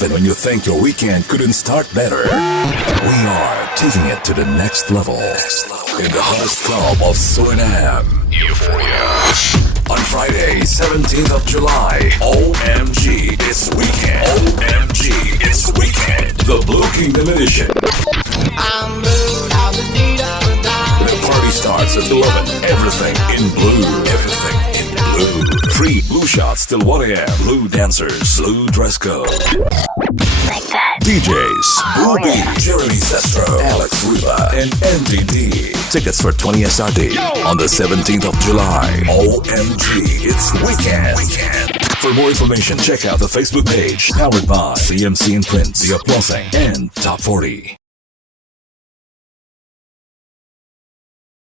Even when you think your weekend couldn't start better, we are taking it to the next level. In the hottest club of Suriname, Euphoria. On Friday, 17th of July, OMG, it's weekend. OMG, it's weekend. The Blue Kingdom Edition. The party starts at 11. Everything in blue. Everything in blue. Free blue shots till 1 a.m. Blue dancers. Blue dress code. Like that. DJs, Ruby, Jeremy Sestro, Alex Riva, and NDD. Tickets for 20 SRD on the 17th of July. OMG, it's weekend. For more information, check out the Facebook page powered by CMC and Prince, The Applausing, and Top 40.